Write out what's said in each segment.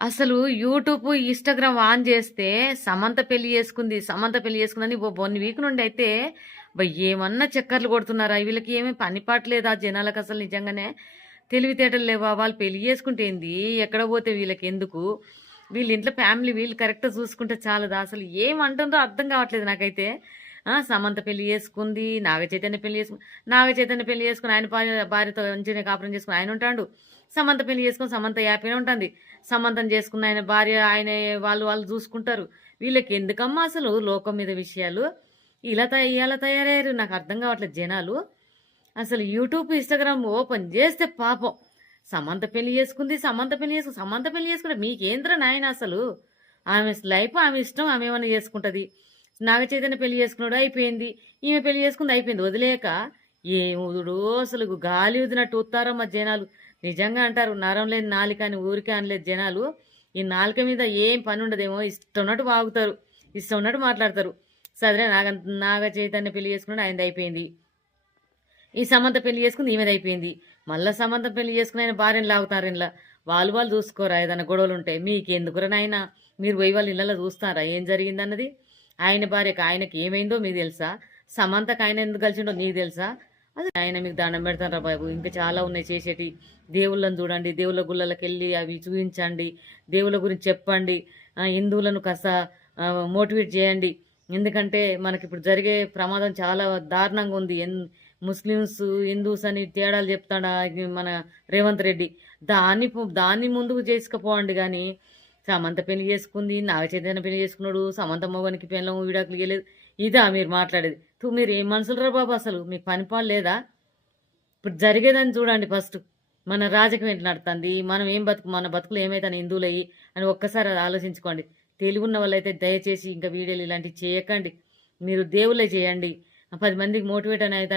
అసలు YouTube Instagram on చేస్తే సమంత పెళ్ళి చేసుకుంది సమంత పెళ్ళి చేసుకుందని ఓ వన్ వీక్ నుండి అయితే ఏమన్నా చక్కర్లు కొడుతున్నారా? వీళ్ళకి ఏమీ పని పాటలేదా జనాలకు అసలు నిజంగానే తెలివితేటలు లేవా? వాళ్ళు పెళ్ళి చేసుకుంటే ఏంది? ఎక్కడ పోతే వీళ్ళకి ఎందుకు? వీళ్ళ ఇంట్లో ఫ్యామిలీ వీళ్ళు కరెక్ట్గా చూసుకుంటే చాలదా? అసలు ఏమంటుందో అర్థం కావట్లేదు నాకైతే. సమంత పెళ్ళి చేసుకుంది నాగ చైతన్య పెళ్ళి చేసుకుని నాగ చైతన్య పెళ్ళి చేసుకుని ఆయన భార్య భార్యతో మంచిగా కాపురం చేసుకుని ఆయన ఉంటాడు. సమంత పెళ్ళి చేసుకుని సమంత హ్యాపీగా ఉంటుంది. సమంతం చేసుకున్న ఆయన భార్య ఆయన వాళ్ళు వాళ్ళు చూసుకుంటారు. వీళ్ళకి ఎందుకమ్మా అసలు లోకం మీద విషయాలు? ఇలా తయ ఇలా తయారయ్యారు. నాకు అర్థం కావట్లేదు జనాలు. అసలు యూట్యూబ్ ఇన్స్టాగ్రామ్ ఓపెన్ చేస్తే పాపం. సమంత పెళ్ళి చేసుకుంది సమంత పెళ్ళి చేసుకుని సమంత పెళ్ళి చేసుకుంటే మీకేంద్ర నాయన అసలు? ఆమె లైఫ్ ఆమె ఇష్టం ఆమె ఏమైనా చేసుకుంటుంది? నాగ చైతన్య పెళ్ళి చేసుకున్నాడు అయిపోయింది. ఈమె పెళ్ళి చేసుకుంది అయిపోయింది. వదిలేక ఏం అసలు గాలి ఊదినట్టు ఉత్తారమ్మ జనాలు. నిజంగా అంటారు నరం లేని నాలిక అని ఊరికే అనలేదు జనాలు. ఈ నాలుక మీద ఏం పని ఉండదేమో ఇష్టం ఉన్నట్టు వాగుతారు. ఇష్టం ఉన్నట్టు మాట్లాడతారు. సరే నాగ నాగ చైతన్య పెళ్ళి చేసుకున్నాడు ఆయనది అయిపోయింది. ఈ సమంత పెళ్ళి చేసుకుంది ఈమెది అయిపోయింది. మళ్ళీ సమంత పెళ్ళి చేసుకుని ఆయన భార్యను లాగుతారు ఇంట్లో వాళ్ళు వాళ్ళు చూసుకోరా ఏదైనా గొడవలు ఉంటాయి మీకెందుకురా నాయన? మీరు పోయి వాళ్ళు ఇళ్ళలో చూస్తారా? ఏం జరిగిందన్నది? ఆయన భార్యకు ఆయనకి ఏమైందో మీకు తెలుసా? సమంతకు ఆయన ఎందుకు కలిసిండో నీకు తెలుసా? అది ఆయన మీకు దండం పెడతారా బాబు? ఇంకా చాలా ఉన్నాయి చేసేటి. దేవుళ్ళని చూడండి దేవుళ్ళ గుళ్ళకి వెళ్ళి అవి చూపించండి దేవుళ్ళ గురించి చెప్పండి హిందువులను కాస్త మోటివేట్ చేయండి. ఎందుకంటే మనకి ఇప్పుడు జరిగే ప్రమాదం చాలా దారుణంగా ఉంది. ఎన్ ముస్లిమ్స్ హిందూస్ అని తేడాలు చెప్తాడా మన రేవంత్ రెడ్డి. దాన్ని దాన్ని ముందుకు చేసుకుపోవండి కానీ సమంత పెళ్ళి చేసుకుంది నాగచైతన్య పెళ్ళి చేసుకున్నాడు సమంత మొగనికి పెళ్ళం విడాకులు ఇవ్వలేదు ఇదా మీరు మాట్లాడేది. తూ మీరు ఏం మనుషులరా బాబు అసలు? మీకు పని పాలు లేదా? ఇప్పుడు జరిగేదని చూడండి ఫస్ట్. మన రాజకీయం ఎట్లా నడుతుంది? మనం ఏం బతుకు మన బతుకులు ఏమైతే హిందువులయ్యి అని ఒక్కసారి అది ఆలోచించుకోండి. తెలుగున్న వాళ్ళైతే దయచేసి ఇంకా వీడియోలు ఇలాంటివి చేయకండి. మీరు దేవుళ్ళే చేయండి. పది మందికి మోటివేట్ అని అయితే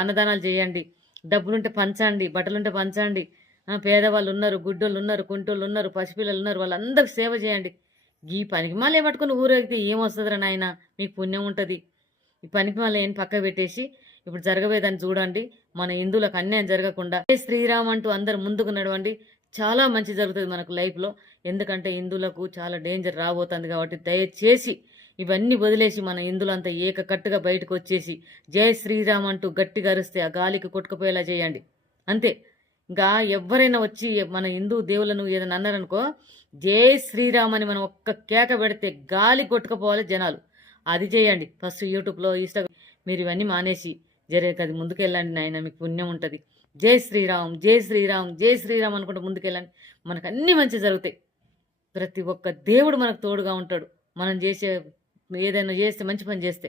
అన్నదానాలు చేయండి. డబ్బులుంటే పంచండి బట్టలుంటే పంచండి. పేదవాళ్ళు ఉన్నారు గుడ్డోళ్ళు ఉన్నారు కుంటోళ్ళు ఉన్నారు పసిపిల్లలు ఉన్నారు వాళ్ళందరికి సేవ చేయండి. ఈ పనికి మళ్ళీ పట్టుకుని ఊరేగితే ఏమొస్తుందిరా నాయన? మీకు పుణ్యం ఉంటుంది. ఈ పనికి మళ్ళీ ఏం పక్క పెట్టేసి ఇప్పుడు జరగబోయేదాన్ని చూడండి. మన హిందువులకు అన్యాయం జరగకుండా జై శ్రీరామ్ అంటూ అందరు ముందుకు నడవండి. చాలా మంచి జరుగుతుంది మనకు లైఫ్లో ఎందుకంటే హిందువులకు చాలా డేంజర్ రాబోతుంది కాబట్టి దయచేసి ఇవన్నీ వదిలేసి మన హిందువులంతా ఏకకట్టుగా బయటకు వచ్చేసి జై శ్రీరామ్ అంటూ గట్టిగా అరిస్తే ఆ గాలికి కొట్టుకుపోయేలా చేయండి. అంతే. ఇంకా ఎవరైనా వచ్చి మన హిందూ దేవులను ఏదైనా అన్నారనుకో జై శ్రీరామ్ అని మనం ఒక్క కేక పెడితే గాలి కొట్టుకుపోవాలి జనాలు. అది చేయండి. ఫస్ట్ యూట్యూబ్లో ఇన్స్టాగ్రామ్. మీరు ఇవన్నీ మానేసి జరే అది ముందుకెళ్ళండి నాయన మీకు పుణ్యం ఉంటుంది. జై శ్రీరామ్ జై శ్రీరామ్ జై శ్రీరామ్ అనుకుంటూ ముందుకెళ్ళండి. మనకు అన్ని మంచి జరుగుతాయి. ప్రతి ఒక్క దేవుడు మనకు తోడుగా ఉంటాడు. మనం చేసే ఏదైనా చేస్తే మంచి పని చేస్తే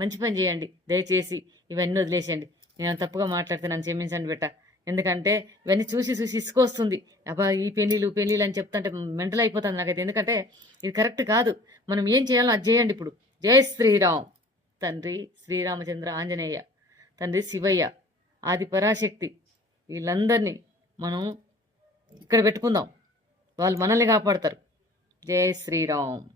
మంచి పని చేయండి. దయచేసి ఇవన్నీ వదిలేసేయండి. నేను తప్పుగా మాట్లాడితే నన్ను క్షమించండి బెట్ట ఎందుకంటే ఇవన్నీ చూసి చూసి ఇసుకొస్తుంది అబ్బా ఈ పెళ్ళిళ్ళు పెళ్ళిళ్ళు అని చెప్తుంటే మెంటల్ అయిపోతుంది నాకైతే. ఎందుకంటే ఇది కరెక్ట్ కాదు. మనం ఏం చేయాలో అది చేయండి ఇప్పుడు. జై శ్రీరామ్. తండ్రి శ్రీరామచంద్ర ఆంజనేయ. తండ్రి శివయ్య. ఆది పరాశక్తి. వీళ్ళందరినీ మనం ఇక్కడ పెట్టుకుందాం. వాళ్ళు మనల్ని కాపాడతారు. జై శ్రీరామ్.